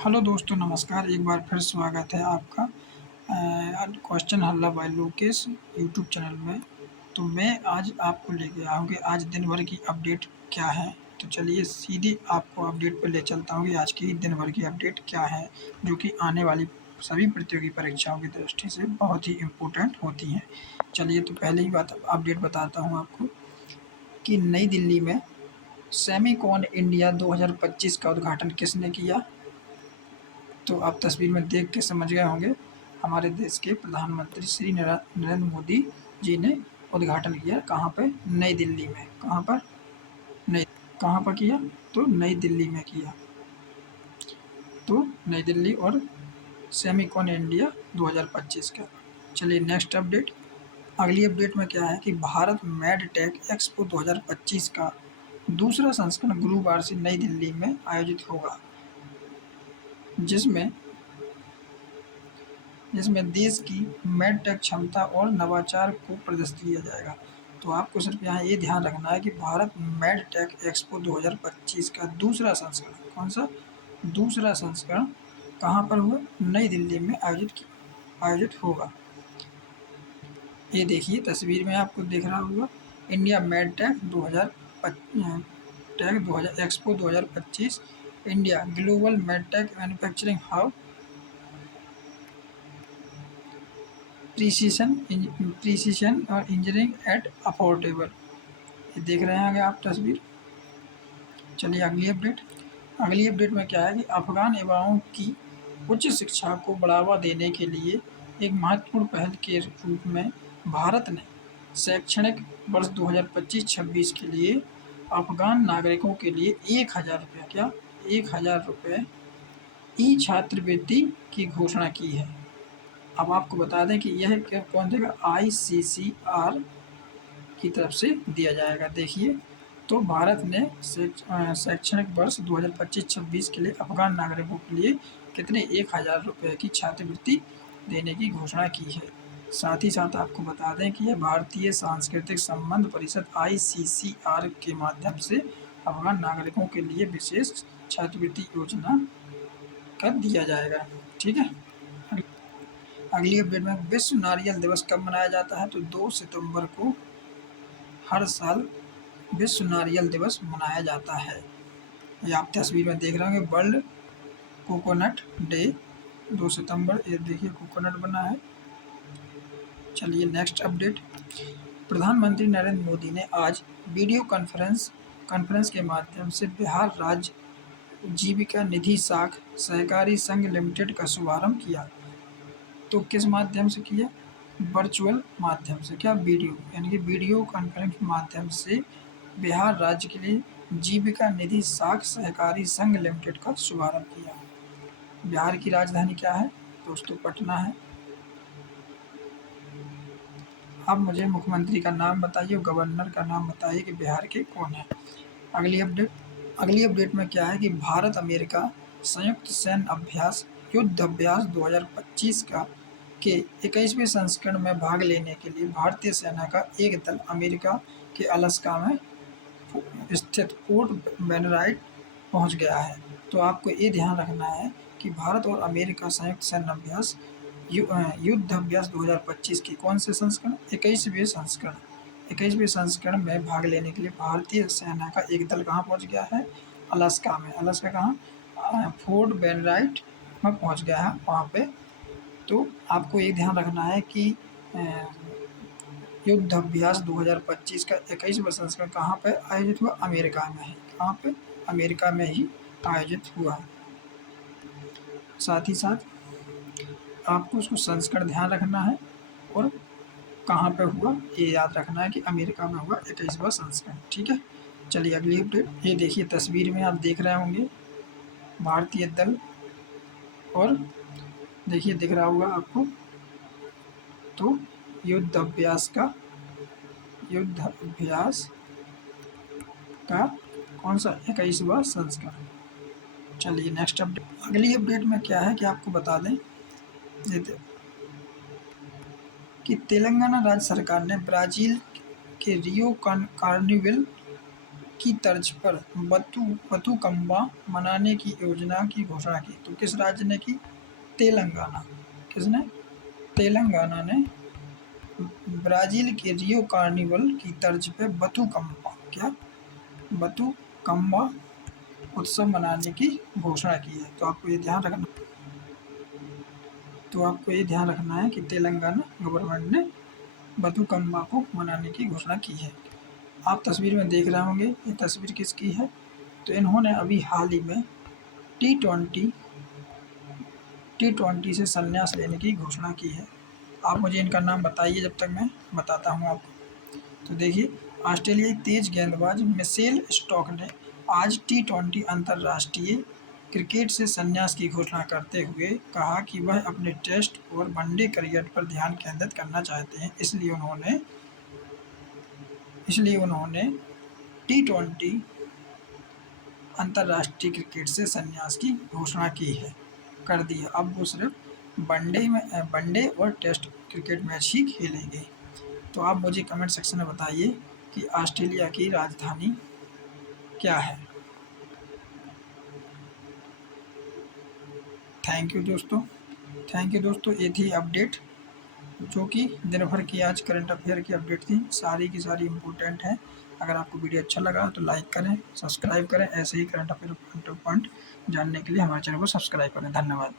Hello दोस्तों, नमस्कार। एक बार फिर स्वागत है आपका क्वेश्चन हल्ला बाय लोकेश यूट्यूब चैनल में। तो मैं आज आपको लेके आया हूँ कि आज दिन भर की अपडेट क्या है। तो चलिए सीधे आपको अपडेट पे ले चलता हूँ कि आज की दिन भर की अपडेट क्या है, जो कि आने वाली सभी प्रतियोगी परीक्षाओं की दृष्टि से बहुत ही इम्पोर्टेंट होती हैं। चलिए तो पहले ही बात अपडेट बताता हूँ आपको कि नई दिल्ली में सेमीकॉन इंडिया 2025 का उद्घाटन किसने किया। तो आप तस्वीर में देख के समझ गए होंगे, हमारे देश के प्रधानमंत्री श्री नरेंद्र मोदी जी ने उद्घाटन किया। कहाँ पे? नई दिल्ली में। कहाँ पर? नई कहाँ पर किया? तो नई दिल्ली में किया। तो नई दिल्ली और सेमीकॉन इंडिया 2025 का। चलिए नेक्स्ट अपडेट। अगली अपडेट में क्या है कि भारत मेड टेक एक्सपो 2025 का दूसरा संस्करण गुरुवार से नई दिल्ली में आयोजित होगा, जिसमें देश की मेडटेक क्षमता और नवाचार को प्रदर्शित किया जाएगा। तो आपको सिर्फ यहाँ ये ध्यान रखना है कि भारत मेडटेक एक्सपो 2025 का दूसरा संस्करण, कौन सा दूसरा संस्करण, कहाँ पर हुआ? नई दिल्ली में आयोजित होगा। ये देखिए तस्वीर में आपको दिख रहा होगा, India medtech 2000 expo 2025, India global medtech manufacturing hub, precision और इंजीनियरिंग एट अफोर्डेबल। ये देख रहे हैं आप तस्वीर। चलिए अगली अपडेट में क्या है कि अफगान युवाओं की उच्च शिक्षा को बढ़ावा देने के लिए एक महत्वपूर्ण पहल के रूप में भारत ने शैक्षणिक वर्ष 2025-26 के लिए अफगान नागरिकों के लिए 1000 रुपये, क्या 1000 रुपये ई छात्रवृत्ति की घोषणा की है। अब आपको बता दें कि यह कौन देगा? ICCR की तरफ से दिया जाएगा। देखिए तो भारत ने शैक्षणिक वर्ष 2025-26 के लिए अफगान नागरिकों के लिए कितने 1000 रुपये की छात्रवृत्ति देने की घोषणा की है। साथ ही साथ आपको बता दें कि यह भारतीय सांस्कृतिक संबंध परिषद ICCR के माध्यम से अफगान नागरिकों के लिए विशेष छात्रवृत्ति योजना कर दिया जाएगा। ठीक है। अगली अपडेट में विश्व नारियल दिवस कब मनाया जाता है? तो 2 सितंबर को हर साल विश्व नारियल दिवस मनाया जाता है। ये आप तस्वीर में देख रहे होंगे, वर्ल्ड कोकोनट डे 2 सितंबर। ये देखिए कोकोनट बना है। चलिए नेक्स्ट अपडेट। प्रधानमंत्री नरेंद्र मोदी ने आज वीडियो कॉन्फ्रेंस के माध्यम से बिहार राज्य जीविका निधि साख सहकारी संघ लिमिटेड का शुभारंभ किया। तो किस माध्यम से किया? वर्चुअल माध्यम से, क्या वीडियो, यानी कि वीडियो कॉन्फ्रेंस के माध्यम से बिहार राज्य के लिए जीविका निधि साख सहकारी संघ लिमिटेड का शुभारंभ किया। बिहार की राजधानी क्या है दोस्तों? पटना है। अब मुझे मुख्यमंत्री का नाम बताइए, गवर्नर का नाम बताइए कि बिहार के कौन है। अगली अपडेट में क्या है कि भारत अमेरिका संयुक्त सैन्य अभ्यास युद्ध अभ्यास 2025 का के 21वें संस्करण में भाग लेने के लिए भारतीय सेना का एक दल अमेरिका के अलास्का में स्थित पोर्ट बेनराइट पहुंच गया है। तो आपको ये ध्यान रखना है कि भारत और अमेरिका संयुक्त सैन्य अभ्यास युद्ध अभ्यास 2025 की कौन से संस्करण? 21वें संस्करण में भाग लेने के लिए भारतीय सेना का एक दल कहाँ पहुंच गया है? अलास्का में। अलास्का कहाँ? फोर्ट बेनराइट में पहुंच गया है वहाँ पे। तो आपको ये ध्यान रखना है कि युद्ध अभ्यास 2025 का 21वां संस्करण कहाँ पर आयोजित हुआ? अमेरिका में है। कहाँ पे? अमेरिका में ही आयोजित हुआ। साथ ही साथ आपको उसको संस्करण ध्यान रखना है और कहाँ पे हुआ ये याद रखना है कि अमेरिका में हुआ 21वां संस्करण। ठीक है। चलिए अगली अपडेट। ये देखिए तस्वीर में आप देख रहे होंगे भारतीय दल, और देखिए दिख रहा होगा आपको, तो युद्ध अभ्यास का कौन सा 21वां संस्करण। चलिए नेक्स्ट अपडेट। अगली अपडेट में क्या है कि आपको बता दें कि तेलंगाना राज्य सरकार ने ब्राज़ील के रियो कार्निवल की तर्ज पर बथुकम्मा मनाने की योजना की घोषणा की। तो किस राज्य ने की? तेलंगाना। किसने? तेलंगाना ने ब्राज़ील के रियो कार्निवल की तर्ज पे बथुकम्मा, क्या? बथुकम्मा उत्सव मनाने की घोषणा की है। तो आपको ये ध्यान रखना है कि तेलंगाना गवर्नमेंट ने बथुकम्मा को मनाने की घोषणा की है। आप तस्वीर में देख रहे होंगे, ये तस्वीर किसकी है? तो इन्होंने अभी हाल ही में टी20 से संन्यास लेने की घोषणा की है। आप मुझे इनका नाम बताइए जब तक मैं बताता हूँ आपको। तो देखिए, ऑस्ट्रेलियाई तेज गेंदबाज मिशेल स्टोक्स ने आज टी20 अंतर्राष्ट्रीय क्रिकेट से संन्यास की घोषणा करते हुए कहा कि वह अपने टेस्ट और वनडे करियर पर ध्यान केंद्रित करना चाहते हैं, इसलिए उन्होंने टी20 अंतर्राष्ट्रीय क्रिकेट से संन्यास की घोषणा कर दी है। अब वो सिर्फ वनडे और टेस्ट क्रिकेट मैच ही खेलेंगे। तो आप मुझे कमेंट सेक्शन में बताइए कि ऑस्ट्रेलिया की राजधानी क्या है। थैंक यू दोस्तों, ये थी अपडेट जो कि दिन भर की आज करंट अफेयर की अपडेट थी। सारी की सारी इम्पोर्टेंट है। अगर आपको वीडियो अच्छा लगा तो लाइक करें, सब्सक्राइब करें। ऐसे ही करंट अफेयर पॉइंट जानने के लिए हमारे चैनल को सब्सक्राइब करें। धन्यवाद।